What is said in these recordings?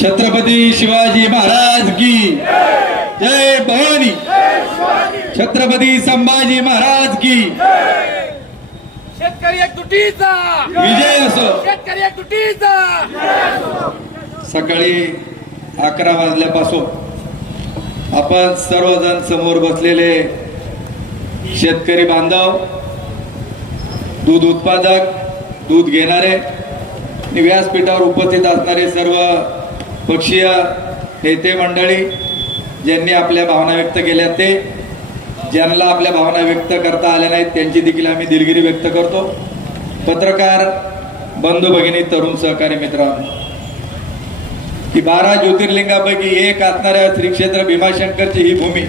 छत्रपती शिवाजी महाराज की जय भवानी। छत्रपती संभाजी महाराज की शेतकरी एकजुटीचा विजय असो। शेतकरी एकजुटीचा सकाळी 11 वाजल्यापासून आपण सर्वजण समोर बसलेले शेतकरी बांधव, दूध उत्पादक, दूध घेणारे, व्यासपीठावर उपस्थित असणारे सर्व पक्षीय नेते मंडळी, ज्यांनी आपल्या भावना व्यक्त केल्या, ते ज्यांना आपल्या भावना व्यक्त करता आल्या नाहीत त्यांची देखील आम्ही दिलगिरी व्यक्त करतो। पत्रकार बंधू भगिनी, तरुण सहकारी मित्रांनो, की 12 ज्योतिर्लिंगापैकी एक असणाऱ्या श्री क्षेत्र भीमाशंकरची ही भूमी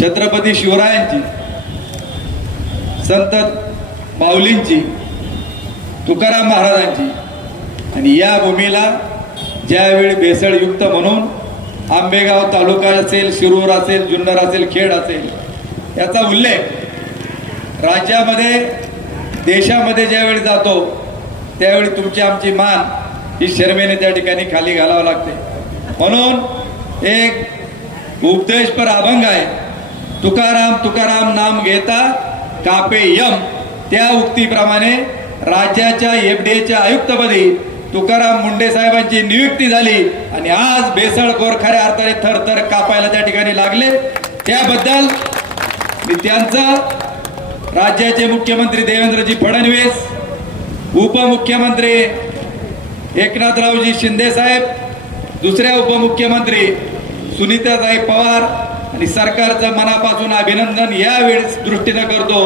छत्रपती शिवरायांची, संत माऊलींची, तुकाराम महाराजांची, आणि या भूमीला ज्यावेळी भेसळयुक्त म्हणून आंबेगाव तालुका असेल, शिरूर असेल, जुन्नर असेल, खेड असेल, याचा उल्लेख राज्यामध्ये, देशामध्ये ज्यावेळी जातो त्यावेळी तुमची आमची मान ही शर्मेने त्या ठिकाणी खाली घालावं लागते। म्हणून एक उपदेशपर अभंग आहे, तुकाराम तुकाराम नाम घेता कापे यम। त्या उक्तीप्रमाणे राज्याच्या एफडीएच्या आयुक्तपदी तुकाराम मुंडे साहेबांची नियुक्ती झाली आणि आज भेसळखोर खऱ्या अर्थाने थरथर कापायला त्या ठिकाणी लागले। त्याबद्दल मी त्यांचा, राज्याचे मुख्यमंत्री देवेंद्रजी फडणवीस, उपमुख्यमंत्री एकनाथरावजी शिंदे साहेब, दुसऱ्या उपमुख्यमंत्री सुनीताताई पवार आणि सरकारचं मनापासून अभिनंदन यावेळेस दृष्टीनं करतो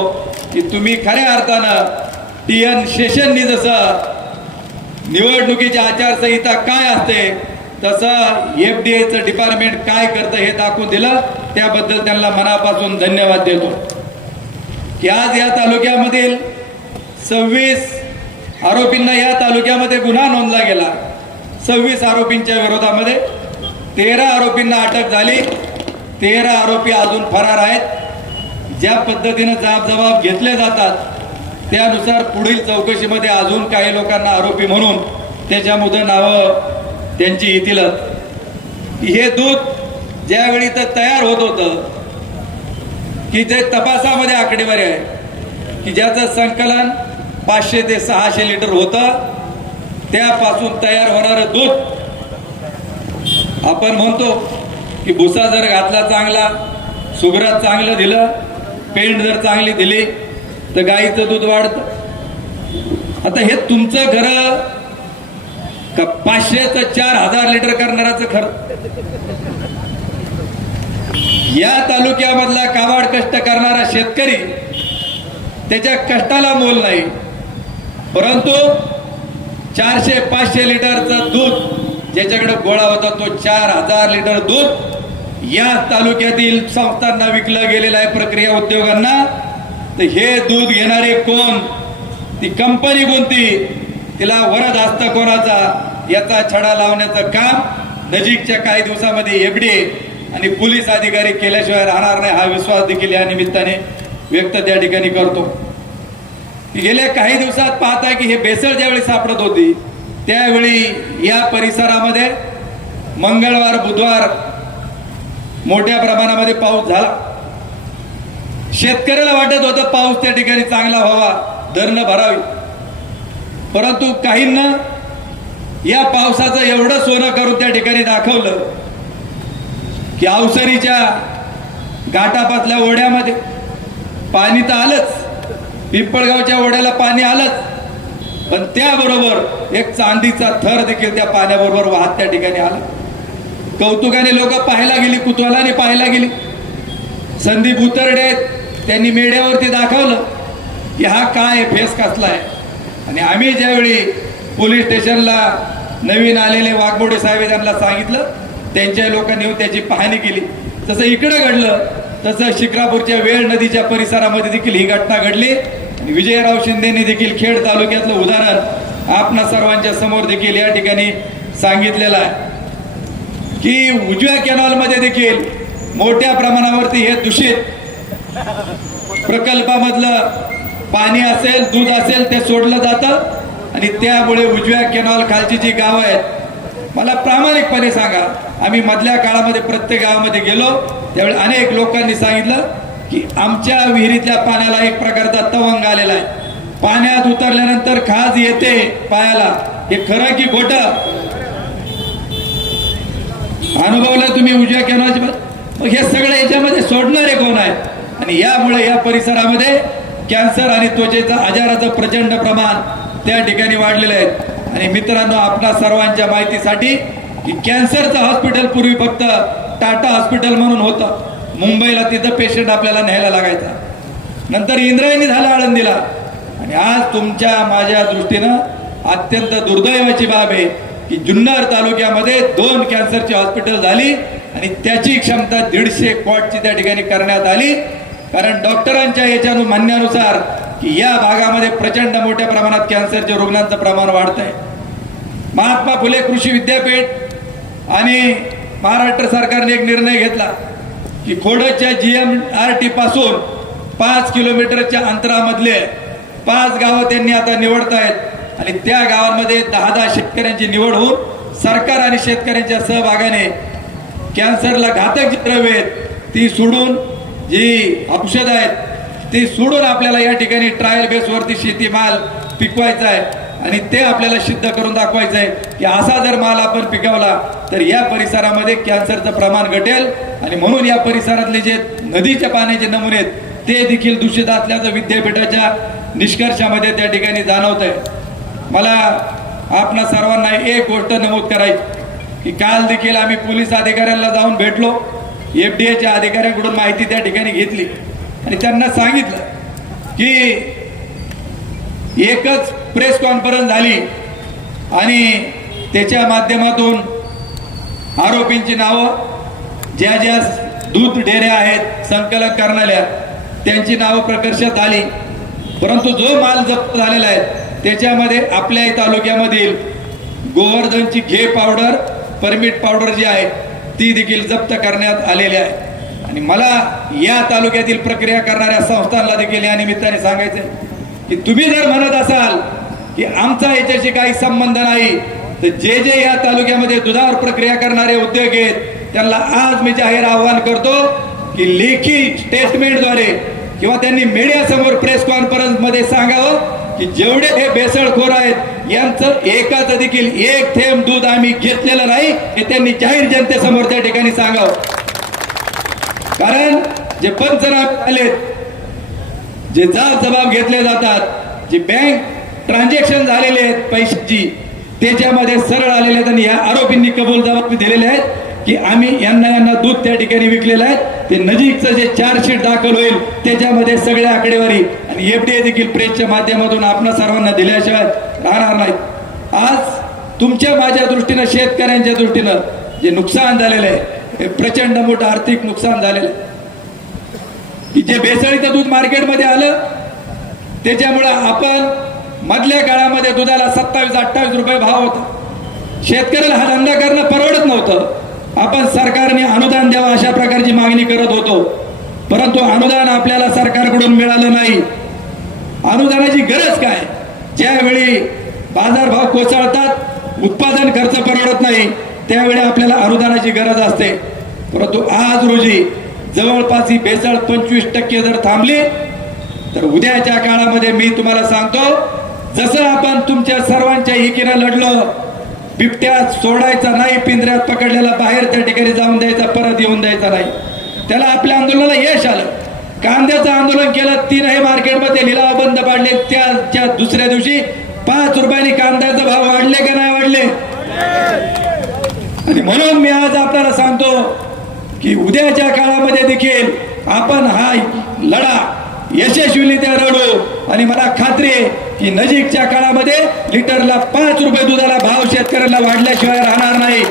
की तुम्ही खऱ्या अर्थानं TN शेषननी जसं निवडणुकीची आचारसंहिता काय असते तसं FDAचं डिपार्टमेंट काय करतं हे दाखवून दिलं। त्याबद्दल त्यांना मनापासून धन्यवाद देतो। की आज या तालुक्यामधील 26 आरोपींना या तालुक्यामध्ये गुन्हा नोंदला गेला। 26 आरोपींच्या विरोधामध्ये 13 आरोपींना अटक झाली, 13 आरोपी अजून फरार आहेत। ज्या पद्धतीने जबाब घेतले जातात त्यानुसार पुढील चौकशीमध्ये अजून काही लोकांना आरोपी म्हणून त्याच्यामध्ये नावं त्यांची येतील। हे दूध ज्यावेळी तर तयार होत होतं की ते तपासामध्ये आकडेवारी आहे की ज्याचं संकलन 500 ते 600 लिटर होतं, त्यापासून तयार होणारं दूध आपण म्हणतो की भुसा जर घातला चांगला, सुगरात चांगलं दिलं, पेंड जर चांगली दिली तर गाईचं दूध वाढतं। आता हे तुमचं खरं का 500 ते 4000 लिटर करणाराचं खरं? या तालुक्यामधला काबाड कष्ट करणारा शेतकरी, त्याच्या कष्टाला मोल नाही, परंतु 400-500 लिटरचं दूध ज्याच्याकडे गोळा होता तो 4000 लिटर दूध या तालुक्यातील संस्थांना विकलं गेलेलं आहे, प्रक्रिया उद्योगांना। तर हे दूध घेणारे कोण, ती कंपनी कोणती, तिला वरद हस्त कोणाचा, याचा छडा लावण्याचं काम नजीकच्या काही दिवसामध्ये FDA आणि पोलीस अधिकारी केल्याशिवाय राहणार नाही, हा विश्वास देखील या निमित्ताने व्यक्त त्या ठिकाणी करतो। गेल्या काही दिवसात पाहताय की हे भेसळ ज्यावेळी सापडत होती त्यावेळी या परिसरामध्ये मंगळवार, बुधवार मोठ्या प्रमाणामध्ये पाऊस झाला। शेतकऱ्याला वाटत होतं पाऊस त्या ठिकाणी चांगला व्हावा, धरणं भरावी, परंतु काहींना या पावसाचं एवढं सोनं करून त्या ठिकाणी दाखवलं की अवसरीच्या घाटापातल्या ओढ्यामध्ये पाणी तर आलंच, पिंपळगावच्या ओढ्याला पाणी आलंच, पण त्याबरोबर एक चांदीचा थर देखील त्या पाण्याबरोबर वाहत त्या ठिकाणी आला। कौतुकाने लोक पाहायला गेली, कुतूहलाने पाहायला गेली। संदीप उतरडे त्यांनी मीडियावरती दाखवलं की हा काय फेस कसला आहे, आणि आम्ही ज्यावेळी पोलीस स्टेशनला नवीन आलेले वाघमोडे साहेब त्यांना सांगितलं, त्यांच्या लोकांनी येऊन त्याची पाहणी केली। तसं इकडे घडलं तसं शिक्रापूरच्या वेळ नदीच्या परिसरामध्ये देखील ही घटना घडली। विजयराव शिंदेने देखील खेड तालुक्यातलं उदाहरण आपणा सर्वांच्या समोर देखील या ठिकाणी सांगितलेलं आहे की उजव्या कॅनॉलमध्ये देखील मोठ्या प्रमाणावरती हे दूषित प्रकल्पामधलं पाणी असेल, दूध असेल ते सोडलं जातं आणि त्यामुळे उजव्या कॅनॉल खालची जी गावं आहेत मला प्रामाणिकपणे सांगा, आम्ही मधल्या काळामध्ये प्रत्येक गावामध्ये गेलो त्यावेळी अनेक लोकांनी सांगितलं की आमच्या विहिरीतल्या पाण्याला एक प्रकारचा तवंग आलेला आहे, पाण्यात उतरल्यानंतर खाज येते पायाला. हे खरं की खोटं? अनुभवलं तुम्ही उजव्या केव्हाची? मग हे सगळं याच्यामध्ये सोडणारे कोण आहेत? आणि यामुळे या परिसरामध्ये कॅन्सर आणि त्वचेचा आजाराचं प्रचंड प्रमाण त्या ठिकाणी वाढलेलं आहे. आणि मित्रांनो, आपणा सर्वांच्या माहितीसाठी की कॅन्सरचं हॉस्पिटल पूर्वी फक्त टाटा हॉस्पिटल म्हणून होतं. मुंबईला तिथं पेशंट आपल्याला न्यायला लागायचा. नंतर इंद्रायणी झाला आळंदीला. आणि आज तुमच्या माझ्या दृष्टीनं अत्यंत दुर्दैवाची बाब आहे की जुन्नर तालुक्यामध्ये 2 कॅन्सरची हॉस्पिटल झाली आणि त्याची क्षमता 150 कॉटची त्या ठिकाणी करण्यात आली. कारण डॉक्टरांच्या याच्या म्हणण्यानुसार की या भागामध्ये प्रचंड मोठ्या प्रमाणात कॅन्सरच्या रुग्णांचं प्रमाण वाढतंय. महात्मा फुले कृषी विद्यापीठ आणि महाराष्ट्र सरकारने एक निर्णय घेतला की खोडच्या GMRT पासून 5 किलोमीटरच्या अंतरामधले 5 गावं त्यांनी आता निवडतायत आणि त्या गावांमध्ये 10 शेतकऱ्यांची निवड होऊन सरकार आणि शेतकऱ्यांच्या सहभागाने कॅन्सरला घातक जी द्रव्ये आहेत ती सोडून, जी औषधं आहेत ती सोडून आपल्याला या ठिकाणी ट्रायल बेसवरती शेतीमाल पिकवायचा आहे. आणि ते आपल्याला सिद्ध करून दाखवायचं आहे की असा जर माल आपण पिकवला तर या परिसरामध्ये कॅन्सरचं प्रमाण घटेल. आणि म्हणून या परिसरातले जे नदीच्या पाण्याचे नमुने आहेत ते देखील दूषित असल्याचं विद्यापीठाच्या निष्कर्षामध्ये त्या ठिकाणी जाणवत आहे. मला आपणा सर्वांना एक गोष्ट नमूद करायची की काल देखील आम्ही पोलीस अधिकाऱ्यांना जाऊन भेटलो. FDAच्या अधिकाऱ्यांकडून माहिती त्या ठिकाणी घेतली आणि त्यांना सांगितलं की एकच प्रेस कॉन्फरन्स झाली आणि त्याच्या माध्यमातून आरोपींची नावं, ज्या ज्या दूध डेऱ्या आहेत संकलन करणाऱ्या त्यांची नावं प्रकर्षात आली. परंतु जो माल जप्त झालेला आहे त्याच्यामध्ये आपल्या तालुक्यामधील गोवर्धनची घे पावडर, परमिट पावडर जी आहे ती देखील जप्त करण्यात आलेली आहे. आणि मला या तालुक्यातील प्रक्रिया करणाऱ्या संस्थांना देखील या निमित्ताने सांगायचंय की तुम्ही जर म्हणत असाल की आमचा याच्याशी काही संबंध नाही तर जे जे या तालुक्यामध्ये दुधावर प्रक्रिया करणारे उद्योग आहेत त्यांना आज मी जाहीर आवाहन करतो की लेखी स्टेटमेंटद्वारे किंवा त्यांनी मीडिया समोर प्रेस कॉन्फरन्स मध्ये सांगावं की जेवढे हे बेसळखोर आहेत यांचं एकाच देखील एक थेंब दूध आम्ही घेतलेलं नाही हे त्यांनी जाहीर जनतेसमोर त्या ठिकाणी सांगावं. कारण जे पंचनामे आलेत, जे जबाब घेतले जातात, जे बँक ट्रान्झॅक्शन झालेले आहेत पैशाची त्याच्यामध्ये सरळ आलेले आहेत आणि या आरोपींनी कबूल जबाब दिलेले आहेत की आम्ही यांना दूध त्या ठिकाणी विकलेलं आहे. ते नजीकचं जे चार्जशीट दाखल होईल त्याच्यामध्ये सगळ्या आकडेवारी आणि FDA देखील प्रेसच्या माध्यमातून आपणा सर्वांना दिल्याशिवाय राहणार नाहीत. आज तुमच्या माझ्या दृष्टीनं शेतकऱ्यांच्या दृष्टीनं जे नुकसान झालेलं आहे हे प्रचंड मोठं आर्थिक नुकसान झालेलं आहे की जे भेसळीचं दूध मार्केटमध्ये आलं त्याच्यामुळं आपण मधल्या काळामध्ये दुधाला 27-28 रुपये भाव होता. शेतकऱ्याला हा धंदा करणं परवडत नव्हतं. आपण सरकारने अनुदान द्यावं अशा प्रकारची मागणी करत होतो, परंतु अनुदान आपल्याला सरकारकडून मिळालं नाही. अनुदानाची गरज काय? ज्यावेळी बाजारभाव कोसळतात, उत्पादन खर्च परवडत नाही त्यावेळी आपल्याला अनुदानाची गरज असते. परंतु आज रोजी जवळपास ही भेसळ 25% जर थांबली तर उद्याच्या काळामध्ये मी तुम्हाला सांगतो, जसं आपण तुमच्या सर्वांच्या एकीनं लढलो, बिबट्यात सोडायचा नाही, पिंजऱ्यात पकडलेला बाहेर त्या ठिकाणी जाऊन द्यायचा, परत येऊन द्यायचा नाही, त्याला आपल्या आंदोलनाला यश आलं. कांद्याचं आंदोलन केलं, 3 मार्केटमध्ये लिलाव बंद पाडले, त्याच्या दुसऱ्या दिवशी 5 रुपयांनी कांद्याचे भाव वाढले का नाही वाढले? आणि म्हणून मी आज आपल्याला सांगतो की उद्याच्या काळामध्ये देखील आपण हा लढा यशस्वीरित्या लढू. आणि मला खात्री आहे की नजीकच्या काळामध्ये लिटरला 5 रुपये दुधाला भाव शेतकऱ्यांना वाढल्याशिवाय राहणार नाही.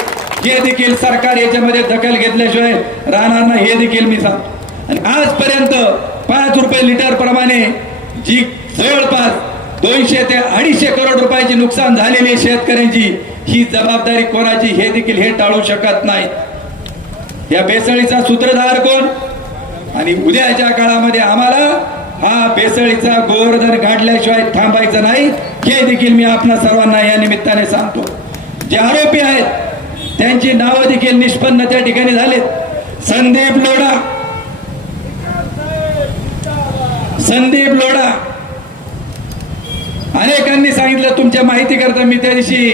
हे देखील सरकार याच्यामध्ये दखल घेतल्याशिवाय राहणार नाही, हे देखील मी सांगतो. आणि आजपर्यंत 5 रुपये लिटर प्रमाणे जी जवळपास 200 ते 250 करोड रुपयाची नुकसान झालेली शेतकऱ्यांची, ही जबाबदारी कोणाची हे देखील हे टाळू शकत नाही. या बेसळीचा सूत्रधार कोण? आणि उद्याच्या काळामध्ये आम्हाला हा बेसळीचा गोवर्धन काढल्याशिवाय थांबायचं नाही, हे देखील मी आपल्या सर्वांना या निमित्ताने सांगतो. जे आरोपी आहेत त्यांची नावं देखील निष्पन्न त्या ठिकाणी झालेत. संदीप लोढा, संदीप लोढा. अनेकांनी सांगितलं, तुमच्या माहिती करता मी त्या दिवशी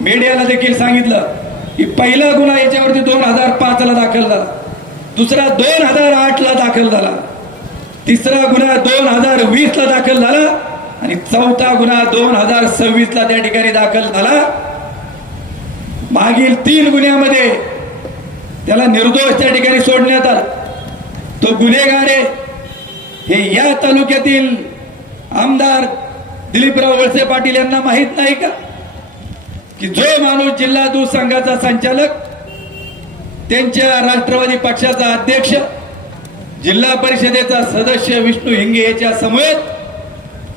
मीडियाला देखील सांगितलं की पहिला गुन्हा याच्यावरती 2005 ला दाखल झाला, दुसरा 2008 ला दाखल झाला, तिसरा गुन्हा 2020 ला दाखल झाला आणि चौथा गुन्हा 2026 ला त्या ठिकाणी दाखल झाला. मागील 3 गुन्ह्यामध्ये त्याला निर्दोष त्या ठिकाणी सोडण्यात आलं. तो गुन्हेगार आहे हे या तालुक्यातील आमदार दिलीपराव वळसे पाटील यांना माहित नाही का की जो माणूस जिल्हा दूध संघाचा संचालक, त्यांच्या राष्ट्रवादी पक्षाचा अध्यक्ष, जिल्हा परिषदेचा सदस्य विष्णू हिंगे याच्या समवेत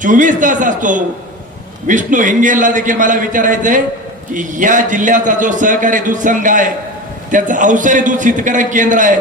24 तास असतो. विष्णू हिंगेला देखील मला विचारायचंय की या जिल्ह्याचा जो सहकारी दूध संघ आहे, त्याचं अवसरी दूध शीतकरण केंद्र आहे,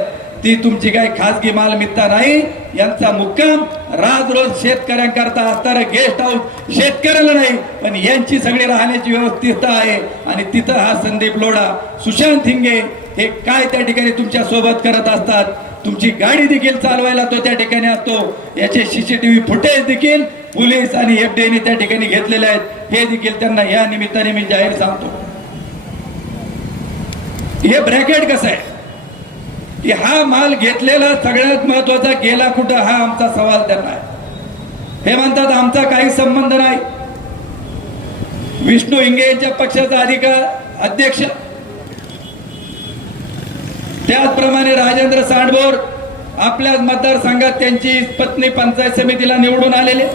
ती तुमची काही खासगी मालमत्ता नाही. यांचा मुक्काम राज रोज शेतकऱ्यांकरता असणारं गेस्ट हाऊस शेतकऱ्याला नाही, पण यांची सगळी राहण्याची व्यवस्था आहे. आणि तिथं हा संदीप लोढा, सुशांत हिंगे हे काय त्या ठिकाणी तुमच्या सोबत करत असतात. तुमची गाडी देखील चालवायला तो त्या ठिकाणी असतो. याचे सीसीटीव्ही फुटेज देखील पोलीस आणि एफडीआयने त्या ठिकाणी घेतलेले आहेत. हे देखील त्यांना या निमित्ताने मी जाहीर सांगतो. हे ब्रॅकेट कसं आहे की हा माल घेतलेला सगळ्यात महत्वाचा गेला कुठं, हा आमचा सवाल त्यांना आहे. हे म्हणतात आमचा काही संबंध नाही. विष्णू हिंगे यांच्या पक्षाचा अध्यक्ष, त्याचप्रमाणे राजेंद्र सांडभोर आपल्याच मतदारसंघात त्यांची पत्नी पंचायत समितीला निवडून आलेले,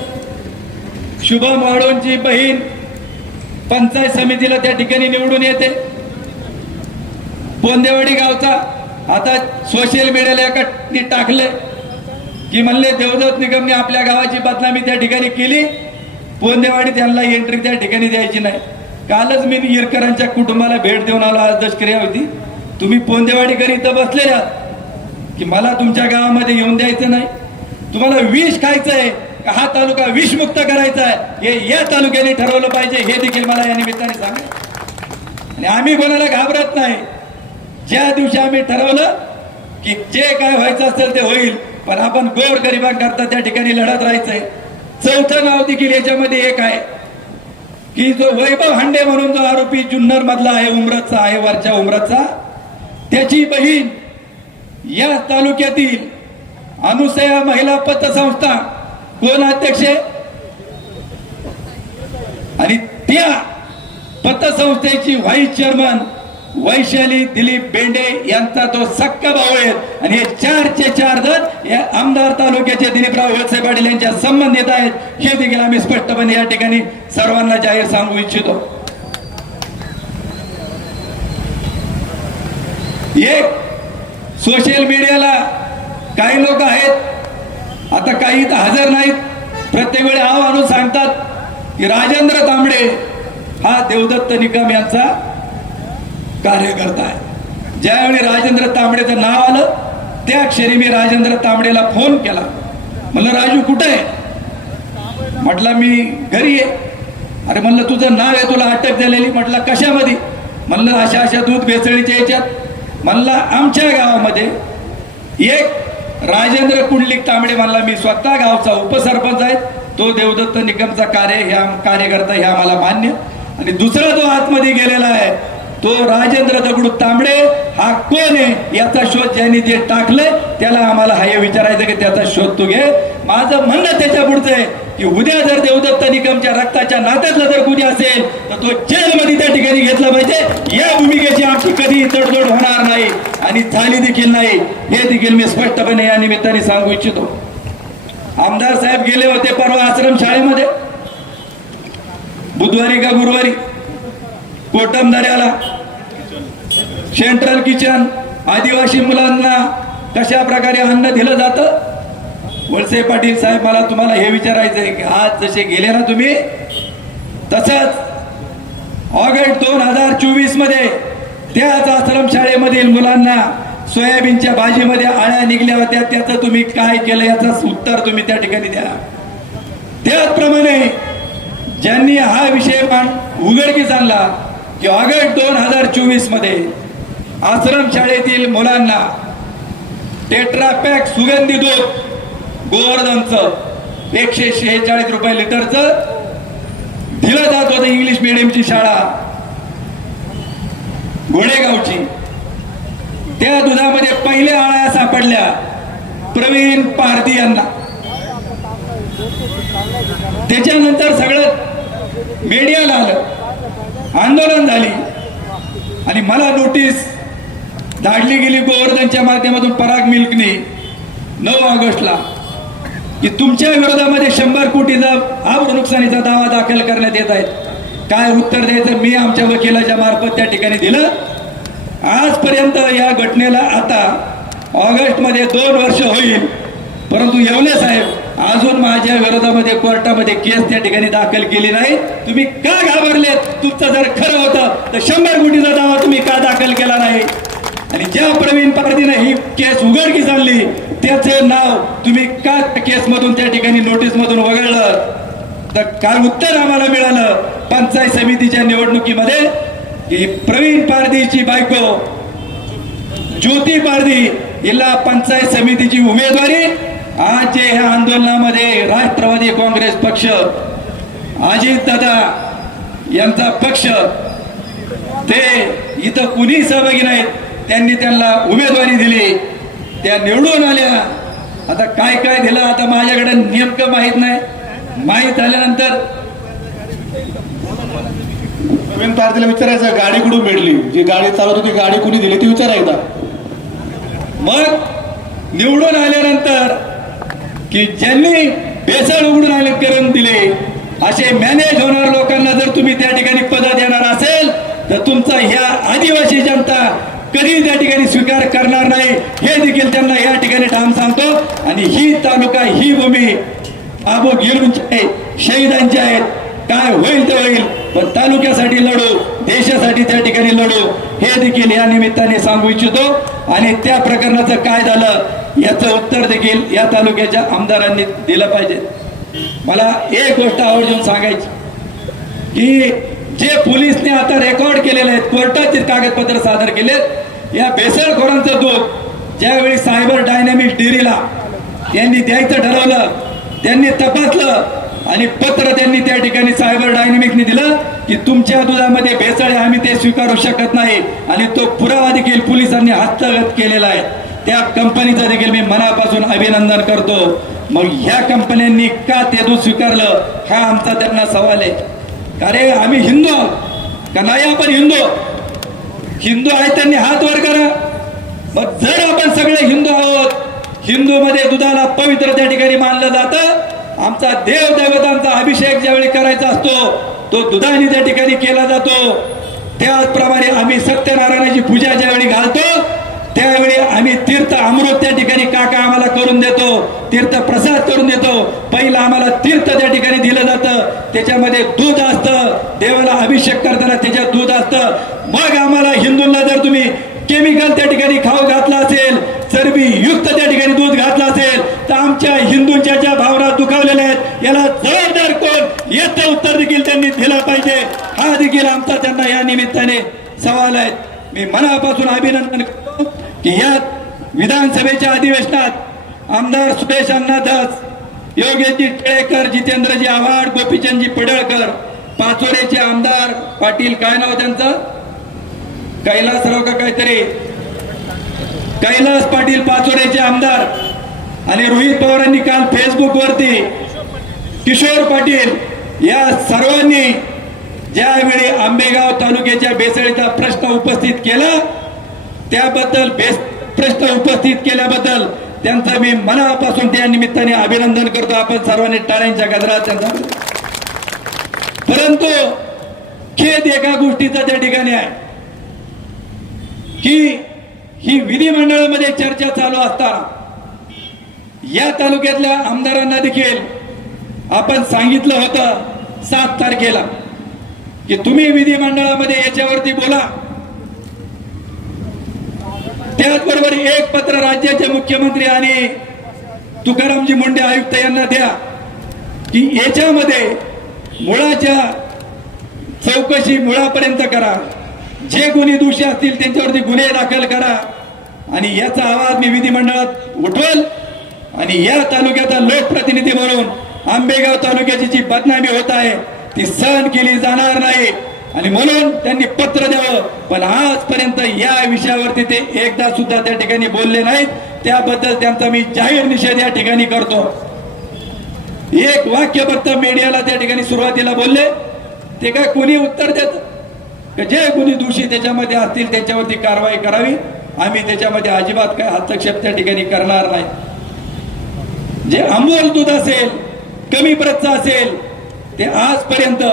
शुभम वाढोंची बहीण पंचायत समितीला त्या ठिकाणी निवडून येते. पोंदेवाडी गावचा आता सोशल मीडियाला एकाने टाकले की म्हणले देवदत्त निगमने आपल्या गावाची बदनामी त्या ठिकाणी केली, पोंदेवाडी त्यांना एंट्री त्या ठिकाणी द्यायची नाही. कालच मी इरकरांच्या कुटुंबाला भेट देऊन आलो, आज दशक्रिया होती. तुम्ही पोंदेवाडीकर इथं बसलेले आहात की मला तुमच्या गावामध्ये येऊन द्यायचं नाही, तुम्हाला विष खायचंय का हा तालुका विषमुक्त करायचा आहे, हे या तालुक्याने ठरवलं पाहिजे. हे देखील मला या निमित्ताने सांगा. आणि आम्ही कोणाला घाबरत नाही. ज्या दिवशी आम्ही ठरवलं की जे काय व्हायचं असेल ते होईल, पण आपण गोरगरिबांकरता त्या ठिकाणी लढत राहायचंय. चौथं नाव देखील याच्यामध्ये एक आहे की जो वैभव हांडे म्हणून जो आरोपी जुन्नर मधला आहे, उमरतचा आहे, वरच्या उमरतचा, त्याची बहीण या तालुक्यातील अनुसया महिला पतसंस्था कोण अध्यक्ष आहे आणि त्या पतसंस्थेची व्हाईस चेअरमन वैशाली दिलीप बेंडे यांचा तो सक्का भाऊ आहे. आणि हे 4चे 4 जण या आमदार तालुक्याचे दिलीपराव वळसे पाटील यांच्या संबंधित आहेत. हे देखील आम्ही स्पष्टपणे या ठिकाणी सर्वांना जाहीर सांगू इच्छितो. एक सोशल मीडियाला काही लोक आहेत, आता काही तर हजर नाहीत, प्रत्येक वेळी आव आणून सांगतात की राजेंद्र तांबडे हा देवदत्त निकम यांचा कार्यकर्ता आहे. ज्यावेळी राजेंद्र तांबडेचं नाव आलं त्या क्षणी मी राजेंद्र तांबडेला फोन केला. म्हणलं राजू कुठे आहे? म्हटलं मी घरी आहे. अरे म्हणलं तुझं नाव आहे, तुला अटक झालेली. म्हटलं कशामध्ये? म्हणलं अशा अशा दूध भेसळीच्या याच्यात. म्हणला आमच्या गावामध्ये एक राजेंद्र कुंडलिक तांबडे म्हणला, मी स्वतः गावचा उपसरपंच आहे, तो देवदत्त निकमचा कार्यकर्ता हे आम्हाला मान्य. आणि दुसरा जो आतमध्ये गेलेला आहे तो राजेंद्र दगडू तांबडे हा कोण आहे याचा शोध ज्यांनी जे टाकलंय त्याला आम्हाला हे विचारायचं की त्याचा शोध तू घे. माझं म्हणणं त्याच्या पुढचं आहे की उद्या जर देवदत्त निकमच्या रक्ताच्या नात्यातलं जर कुणी असेल तर तो जेलमध्ये त्या ठिकाणी घेतला पाहिजे. या भूमिकेची आमची कधी तडजोड होणार नाही आणि झाली देखील नाही. हे देखील मी स्पष्टपणे या निमित्ताने सांगू इच्छितो. आमदार साहेब गेले होते परवा आश्रम शाळेमध्ये, बुधवारी का गुरुवारी, कोटमदऱ्याला सेंट्रल किचन आदिवासी मुलांना कशा प्रकारे अन्न दिलं जातं. वळसे पाटील साहेब मला तुम्हाला हे विचारायचंय की आज जसे गेले ना तुम्ही, तसंच ऑगस्ट 2024 मध्ये त्याच आश्रम शाळेमधील मुलांना सोयाबीनच्या भाजीमध्ये आळ्या निघल्या होत्या, त्याचं तुम्ही काय केलं याचं उत्तर तुम्ही त्या ठिकाणी द्या. त्याचप्रमाणे ज्यांनी हा विषय उघडकीस आणला की ऑगस्ट 2024 मध्ये आश्रम शाळेतील मुलांना टेट्रापॅक सुगंधी दूध गोवर्धनचं 146 रुपये लिटरचं दिलं जात होतं. इंग्लिश मिडियमची शाळा घोडेगावची, त्या दुधामध्ये पहिल्या आळ्या सापडल्या प्रवीण पारधी यांना. त्याच्यानंतर सगळं मीडियाला आलं, आंदोलन झाली आणि मला नोटीस धाडली गेली गोवर्धनच्या माध्यमातून पराग मिल्कने 9 ऑगस्टला की तुमच्या विरोधामध्ये 100 कोटीचा आवर नुकसानीचा दावा दाखल करण्यात येत आहे. काय उत्तर द्यायचं मी आमच्या वकिलाच्या मार्फत त्या ठिकाणी दिलं. आजपर्यंत या घटनेला आता ऑगस्टमध्ये 2 वर्ष होईल, परंतु येवले साहेब अजून माझ्या विरोधामध्ये कोर्टामध्ये केस त्या ठिकाणी दाखल केली नाही. तुम्ही का घाबरलेत? तुमचं जर खरं होतं तर 100 कोटीचा दावा तुम्ही का दाखल केला नाही? आणि ज्या प्रवीण पारधीने ही केस उघडकीस आणली त्याचे नाव तुम्ही का केस मधून त्या ठिकाणी नोटीस मधून वगळलं? तर काय उत्तर आम्हाला मिळालं पंचायत समितीच्या निवडणुकीमध्ये की प्रवीण पारधीची बायको ज्योती पारधी हिला पंचायत समितीची उमेदवारी. आज जे ह्या आंदोलनामध्ये राष्ट्रवादी काँग्रेस पक्ष, अजितदादा यांचा पक्ष, ते इथं कुणी सहभागी नाहीत, त्यांनी त्यांना उमेदवारी दिली, त्या निवडून आल्या. आता काय काय दिलं आता माझ्याकडे नेमकं माहित नाही. माहित झाल्यानंतर प्रवीण पारधीला विचारायचं गाडी कुठून भेटली, जी गाडी चालवत होती गाडी कुणी दिली ती विचारायचा. मग निवडून आल्यानंतर की ज्यांनी भेसळ उघडून आले करून दिले असे मॅनेज होणार लोकांना जर तुम्ही त्या ठिकाणी पद देणार असेल तर तुमचा ह्या आदिवासी जनता कधी त्या ठिकाणी स्वीकार करणार नाही हे देखील त्यांना या ठिकाणी ठाम सांगतो. आणि ही तालुका ही भूमी आबो गिरूंची आहे, शहीदांची आहेत. काय होईल ते होईल, पण तालुक्यासाठी लढू, देशासाठी त्या ठिकाणी लढू हे देखील या निमित्ताने सांगू इच्छितो. आणि त्या प्रकरणाचं काय झालं याचं उत्तर देखील या तालुक्याच्या आमदारांनी दिलं पाहिजे. मला एक गोष्ट आवर्जून सांगायची की जे पोलिसने आता रेकॉर्ड केलेले आहेत, कोर्टाचे कागदपत्र सादर केलेत, या भेसळखोरांचं दूध ज्यावेळी सायबर डायनॅमिक्स डेअरीला यांनी द्यायचं ठरवलं, त्यांनी तपासलं आणि पत्र त्यांनी त्या ठिकाणी सायबर डायनॅमिक्सने दिलं की तुमच्या दुधामध्ये भेसळ आहे, आम्ही ते स्वीकारू शकत नाही. आणि तो पुरावा देखील पोलिसांनी हस्तगत केलेला आहे. त्या कंपनीचं देखील मी मनापासून अभिनंदन करतो. मग ह्या कंपन्यांनी का ते दूध स्वीकारलं हा आमचा त्यांना सवाल आहे. अरे आम्ही हिंदू आहोत का नाही? आपण हिंदू आहे, त्यांनी हात वर करा. मग जर आपण सगळे हिंदू आहोत, हिंदू मध्ये दुधाला पवित्र त्या ठिकाणी मानलं जातं. आमचा देव देवतांचा अभिषेक ज्यावेळी करायचा असतो तो दुधाने त्या ठिकाणी केला जातो. त्याचप्रमाणे आम्ही सत्यनारायणाची पूजा ज्यावेळी घालतो त्यावेळी आम्ही तीर्थ अमृत त्या ठिकाणी काका आम्हाला करून देतो, तीर्थ प्रसाद करून देतो. पहिला आम्हाला तीर्थ त्या ठिकाणी दिलं जातं, त्याच्यामध्ये दूध असतं, देवाला अभिषेक करताना त्याच्यात दूध असतं. मग आम्हाला हिंदूंना जर तुम्ही केमिकल त्या ठिकाणी खाऊ घातला असेल, चरबी युक्त त्या ठिकाणी दूध घातलं असेल तर आमच्या हिंदूंच्या ज्या भावना दुखावलेल्या आहेत याला जबाबदार कोण याचं उत्तर देखील त्यांनी दिलं पाहिजे. हा देखील आमचा त्यांना या निमित्ताने सवाल आहे. मी मनापासून अभिनंदन करतो की या विधानसभेच्या अधिवेशनात आमदार सुरेश अण्णा धस, योगेशजी टिळेकर, जितेंद्रजी आव्हाड, गोपीचंदजी पडळकर, पाचोरेचे आमदार पाटील, काय नाव त्यांचं, कैलासराव का काहीतरी, कैलास पाटील पाचोरेचे आमदार, आणि रोहित पवारांनी काल फेसबुक वरती किशोर पाटील या सर्वांनी ज्यावेळी आंबेगाव तालुक्याच्या भेसळीचा प्रश्न उपस्थित केला त्याबद्दल प्रश्न उपस्थित केल्याबद्दल त्यांचं मी मनापासून त्या निमित्ताने अभिनंदन करतो. आपण सर्वांनी टाळ्यांच्या गजरात त्यांचा. परंतु खेद एका गोष्टीचा त्या ठिकाणी आहे की ही विधिमंडळामध्ये चर्चा चालू असताना या तालुक्यातल्या आमदारांना देखील आपण सांगितलं होतं 7 तारखेला की तुम्ही विधिमंडळामध्ये याच्यावरती बोला. त्याचबरोबर एक पत्र राज्याचे मुख्यमंत्री आणि तुकारामजी मुंडे आयुक्त यांना द्या की याच्यामध्ये मुळाच्या चौकशी मुळापर्यंत करा. जे गुन्हे दोषी असतील त्यांच्यावरती गुन्हे दाखल करा आणि याचा आवाज मी विधिमंडळात उठवल. आणि या तालुक्याचा लोकप्रतिनिधी म्हणून आंबेगाव तालुक्याची जी बदनामी होत आहे ती सहन केली जाणार नाही. आणि म्हणून त्यांनी पत्र द्यावं. पण आजपर्यंत या विषयावरती ते एकदा सुद्धा त्या ठिकाणी बोलले नाहीत. त्याबद्दल त्यांचा मी जाहीर निषेध या ठिकाणी करतो. एक वाक्य फक्त मीडियाला त्या ठिकाणी सुरुवातीला बोलले, ते काय कोणी उत्तर देत? जे कोणी दोषी त्याच्यामध्ये असतील त्यांच्यावरती कारवाई करावी. आम्ही त्याच्यामध्ये अजिबात काय हस्तक्षेप त्या ठिकाणी करणार नाही. जे अमोल दूध असेल, कमी प्रतचं असेल, ते आजपर्यंत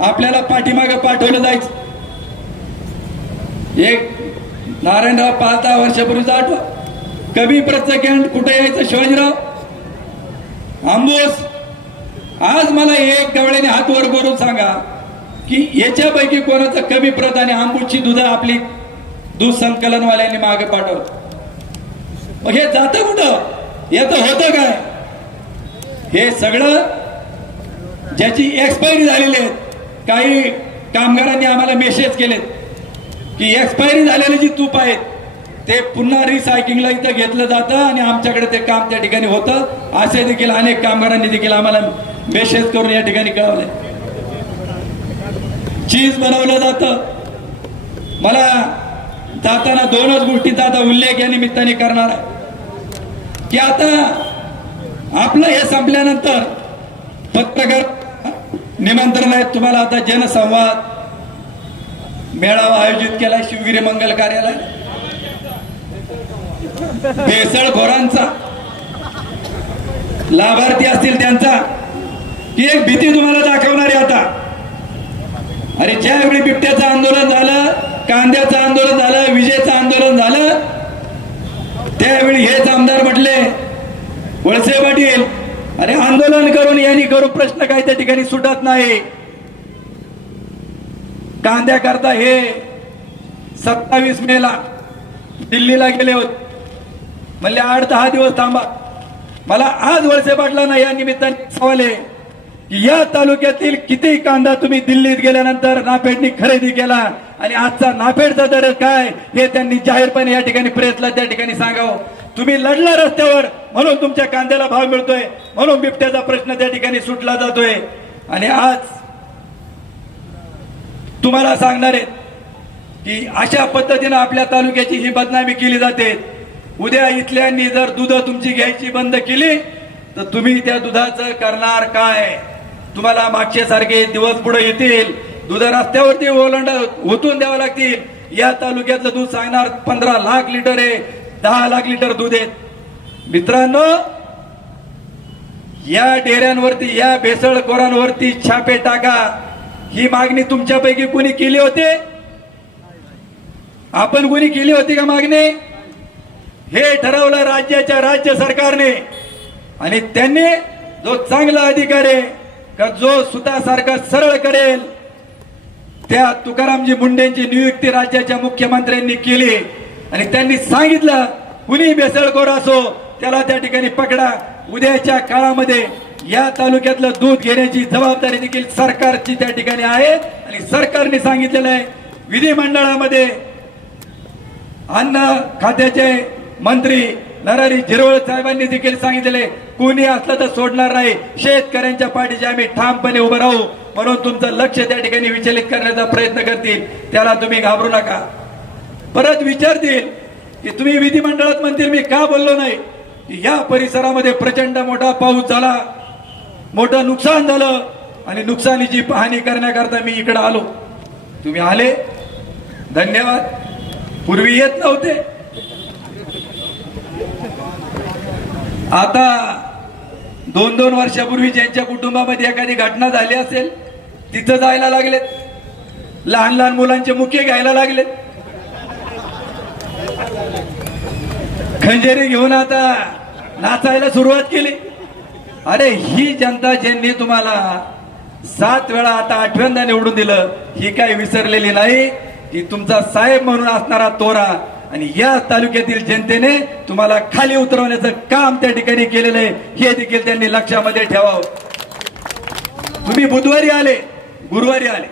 आपल्याला पाठीमागे पाठवलं जायचं. एक नारायणराव 5-10 वर्षापूर्वीचा आठवा, कमी प्रतचं कॅन्ट कुठे यायचं? शिवाजीराव आंबोस. आज मला एक गवळ्याने हात वर करून सांगा की याच्यापैकी कोणाचं कमी प्रत आणि आंबूची दूध आपली दूध संकलनवाल्यांनी मागे पाठवलं. मग हे जातं कुठं? याचं होतं काय? हे सगळं ज्याची एक्सपायरी झालेली आहे. काही कामगारांनी आम्हाला मेसेज केलेत की एक्सपायरी झालेली जी तूप आहेत ते पुन्हा रिसायकलिंगला इथं घेतलं जातं आणि आमच्याकडे ते काम त्या ठिकाणी होतं. असे देखील अनेक कामगारांनी देखील आम्हाला मेसेज करून या ठिकाणी कळवले. चीज बनवलं जातं. मला जाताना दोनच गोष्टींचा आता उल्लेख या निमित्ताने करणार आहे की आता आपलं हे संपल्यानंतर पत्रकार निमंत्रण आहेत तुम्हाला. आता जनसंवाद मेळावा आयोजित केला शिवगिरी मंगल कार्यालय. भेसळखोरांचा, लाभार्थी असतील त्यांचा, की एक भीती तुम्हाला दाखवणार आहे आता. अरे ज्यावेळी बिबट्याचं आंदोलन झालं, कांद्याचं आंदोलन झालं, विजेचं आंदोलन झालं, त्यावेळी हेच आमदार म्हटले, वळसे पाटील, अरे आंदोलन करून यांनी करू, प्रश्न काय त्या ठिकाणी सुटत नाही. कांद्याकरता हे 27 मेला दिल्लीला गेले होते. म्हणले 8-10 दिवस थांबा. मला आज वळसे पाटलांना या निमित्ताने सवाल आहे की या तालुक्यातील किती कांदा तुम्ही दिल्लीत गेल्यानंतर नाफेडनी खरेदी केला आणि आजचा नाफेडचा दर काय हे त्यांनी जाहीरपणे या ठिकाणी प्रेसला त्या ठिकाणी सांगावं. तुम्ही लढला रस्त्यावर म्हणून तुमच्या कांद्याला भाव मिळतोय, म्हणून बिबट्याचा प्रश्न त्या ठिकाणी सुटला जातोय. आणि आज तुम्हाला सांगणार आहे की अशा पद्धतीने आपल्या तालुक्याची ही बदनामी केली जाते. उद्या इथल्यांनी जर दूध तुमची घ्यायची बंद केली तर तुम्ही त्या दुधाचं करणार काय? तुम्हाला मागचे सारखे दिवस पुढे येतील. दूध रस्त्यावरती ओतून द्यावं लागतील. या तालुक्यातलं दूध सांगणार 15 लाख लिटर आहे, 10 लाख लिटर दूध आहे. मित्रांनो, या डेऱ्यांवरती, या भेसळखोरांवरती छापे टाका. ही मागणी तुमच्यापैकी कोणी केली होती? आपण कोणी केली होती का मागणी? हे ठरवलं राज्य सरकारने. आणि त्यांनी जो चांगला अधिकारी आहे का जो सुतासारखा सरळ करेल त्या तुकारामजी मुंडेंची नियुक्ती राज्याच्या मुख्यमंत्र्यांनी केली. आणि त्यांनी सांगितलं कुणी बेसळखोर असो त्याला त्या ठिकाणी पकडा. उद्याच्या काळामध्ये या तालुक्यातलं दूध घेण्याची जबाबदारी देखील सरकारची त्या ठिकाणी आहे. आणि सरकारने सांगितलेलं आहे, विधिमंडळामध्ये अन्न खात्याचे मंत्री नरहरी झिरवळ साहेबांनी देखील सांगितलेले, कोणी असलं तर सोडणार नाही. शेतकऱ्यांच्या पाठीशी आम्ही ठामपणे उभं राहू. म्हणून तुमचं लक्ष त्या ठिकाणी विचलित करण्याचा प्रयत्न करतील, त्याला तुम्ही घाबरू नका. परत विचारतील की तुम्ही विधिमंडळात म्हणतील मी का बोललो नाही. या परिसरामध्ये प्रचंड मोठा पाऊस झाला, मोठं नुकसान झालं आणि नुकसानीची पाहणी करण्याकरता मी इकडे आलो. तुम्ही आले, धन्यवाद. पूर्वी येत नव्हते. आता 2-2 वर्षापूर्वी ज्यांच्या कुटुंबामध्ये एखादी घटना झाली असेल तिथं जायला लागलेत. लहान लहान मुलांचे मुके घ्यायला लागलेत. खंजेरी घेऊन आता नाचायला सुरुवात केली. अरे ही जनता ज्यांनी तुम्हाला 7 वेळा आता 8व्यांदा निवडून दिलं, ही काय विसरलेली नाही. ही तुमचा साहेब म्हणून असणारा तोरा. आणि या तालुक्यातील जनतेने तुम्हाला खाली उतरवण्याचं काम त्या ठिकाणी केलेलं आहे, हे देखील त्यांनी लक्षामध्ये ठेवावं. तुम्ही बुधवारी आले, गुरुवारी आले,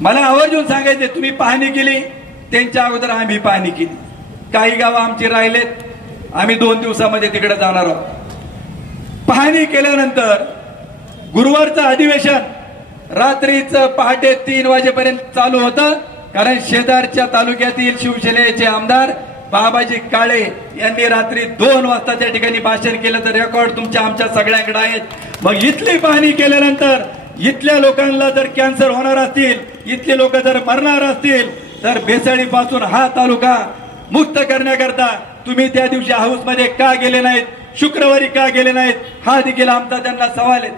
मला आवर्जून सांगायचे तुम्ही पाहणी केली, त्यांच्या अगोदर आम्ही पाहणी केली. काही गावं आमची राहिलेत, आम्ही 2 दिवसामध्ये तिकडे जाणार आहोत. पाहणी केल्यानंतर गुरुवारचं अधिवेशन रात्रीचं पहाटे 3 वाजेपर्यंत चालू होतं, कारण शेजारच्या तालुक्यातील शिवसेनेचे आमदार बाबाजी काळे यांनी रात्री 2 वाजता त्या ठिकाणी भाषण केलं. तर रेकॉर्ड तुमच्या आमच्या सगळ्यांकडे आहेत. मग इथली पाहणी केल्यानंतर इथल्या लोकांना जर कॅन्सर होणार असतील, इथले लोक जर मरणार असतील, तर भेसळीपासून हा तालुका मुक्त करण्याकरता तुम्ही त्या दिवशी हाऊसमध्ये का गेले नाहीत, शुक्रवारी का गेले नाहीत, हा देखील आमचा त्यांना सवाल आहे.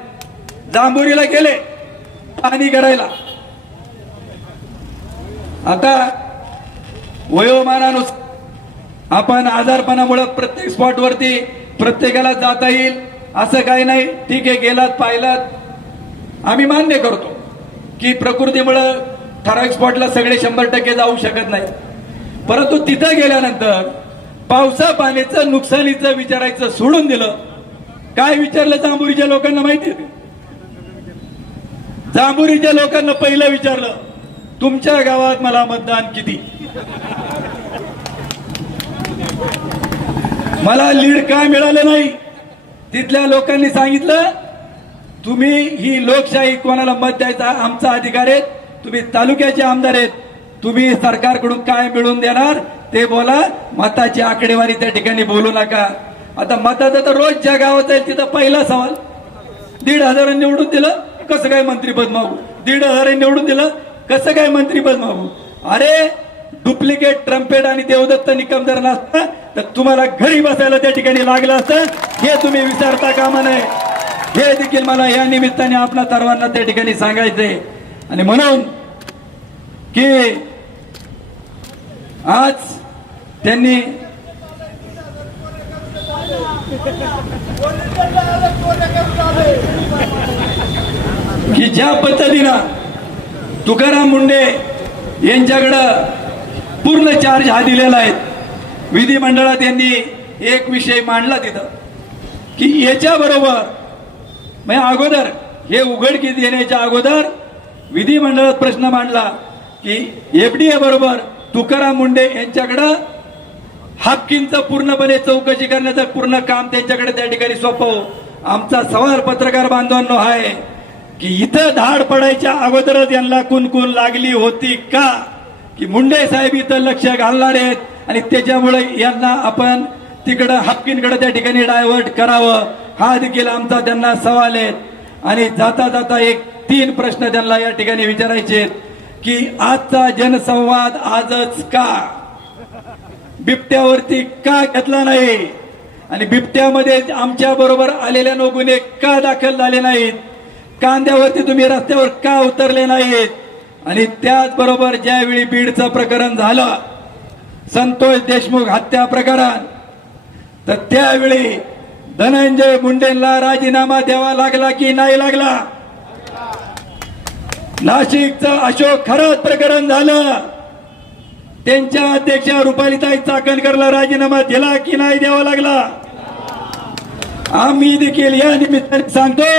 जांभुरीला गेले पाहणी करायला. आता वयोमानानुसार आपण आजारपणामुळे प्रत्येक स्पॉटवरती प्रत्येकाला जाता येईल असं काही नाही. ठीक आहे, गेलात पाहिलात, आम्ही मान्य करतो की प्रकृतीमुळे ठराविक स्पॉटला सगळे 100% जाऊ शकत नाही. परंतु तिथं गेल्यानंतर पावसा पाण्याचं नुकसानीचं विचारायचं सोडून दिलं. काय विचारलं जांभुरीच्या लोकांना माहिती आहे? जांभुरीच्या लोकांना पहिलं विचारलं, तुमच्या गावात मला मतदान किती, मला लीड का मिळालं नाही. तिथल्या लोकांनी सांगितलं, तुम्ही ही लोकशाही, कोणाला मत द्यायचा आमचा अधिकार आहे, तुम्ही तालुक्याचे आमदार आहेत, तुम्ही सरकारकडून काय मिळवून देणार ते बोला, मताची आकडेवारी त्या ठिकाणी बोलू नका. आता मताचं तर रोज ज्या गावात आहे तिथं पहिला सवाल, 1,500 निवडून दिलं कसं काय मंत्रीपद मागू, 1,500 निवडून दिलं कसं काय मंत्रीपद मागू. अरे डुप्लिकेट ट्रम्पेट आणि देवदत्त निकम जर नसता तर तुम्हाला घरी बसायला त्या ठिकाणी लागलं असतं, हे तुम्ही विचारता कामा नये. हे देखील मला या निमित्ताने आपल्या सर्वांना त्या ठिकाणी सांगायचंय. आणि म्हणून की आज त्यांनी की ज्या पद्धतीनं तुकाराम मुंडे यांच्याकडं पूर्ण चार्ज हा दिलेला आहे, विधिमंडळात यांनी एक विषय मांडला तिथं की याच्या बरोबर म्हणजे अगोदर हे उघडकीस येण्याच्या अगोदर विधिमंडळात प्रश्न मांडला की एफडीए बरोबर तुकाराम मुंडे यांच्याकडं हाफकिनचं पूर्णपणे चौकशी करण्याचं पूर्ण काम त्यांच्याकडे त्या ठिकाणी सोपव. आमचा सवाल पत्रकार बांधवांनो आहे की इथं धाड पडायच्या अगोदरच यांना कुणकुण लागली होती का की मुंडे साहेब इथं लक्ष घालणार आहेत आणि त्याच्यामुळे यांना आपण तिकडं हाफकिनकडे त्या ठिकाणी डायव्हर्ट करावं, हा देखील आमचा त्यांना सवाल आहे. आणि जाता जाता एक 3 प्रश्न त्यांना या ठिकाणी विचारायचे की आजचा जनसंवाद आजच का, बिबट्यावरती का घेतला नाही आणि बिबट्यामध्ये आमच्या बरोबर आलेल्या गुन्हे का दाखल झाले नाहीत, कांद्यावरती तुम्ही रस्त्यावर का उतरले नाहीत. आणि त्याचबरोबर ज्यावेळी बीडचं प्रकरण झालं, संतोष देशमुख हत्या प्रकरण, तर त्यावेळी धनंजय मुंडेंना राजीनामा द्यावा लागला की नाही लागला. नाशिकचं अशोक खरात प्रकरण झालं, त्यांच्या अध्यक्षा रुपालीताई चाकणकरला राजीनामा दिला की नाही द्यावा लागला. आम्ही देखील या निमित्ताने सांगतो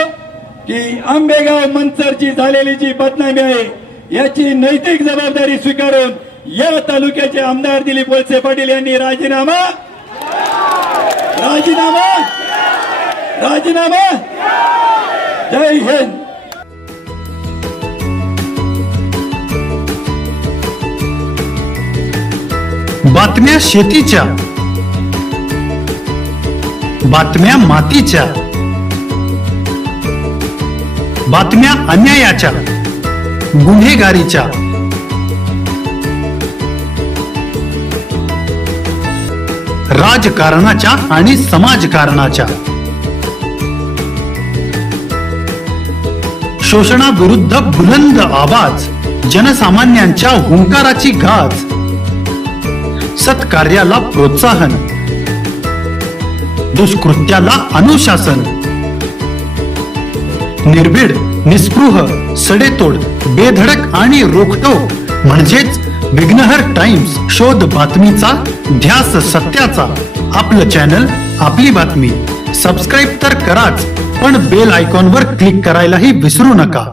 की आंबेगाव मंचरची झालेली जी बदनामी आहे याची नैतिक जबाबदारी स्वीकारून या तालुक्याचे आमदार दिलीप वळसे पाटील यांनी राजीनामा जय हिंद. बातम्या शेतीच्या, बातम्या मातीच्या, बातम्या अन्यायाच्या, गुन्हेगारीच्या, राजकारणाच्या आणि समाजकारणाच्या, शोषणाविरुद्ध बुलंद आवाज, जनसामान्यांच्या हुंकाराची गाज, सत्कार्याला प्रोत्साहन, दुष्कृत्याला अनुशासन, निर्भीड, निस्पृह, सडेतोड, बेधडक आणि रोखटोक म्हणजेच विघ्नहर टाइम्स. शोध बातमीचा, ध्यास सत्याचा. आपलं चॅनल, आपली बातमी. सबस्क्राईब तर कराच, पण बेल आयकॉनवर क्लिक करायलाही विसरू नका.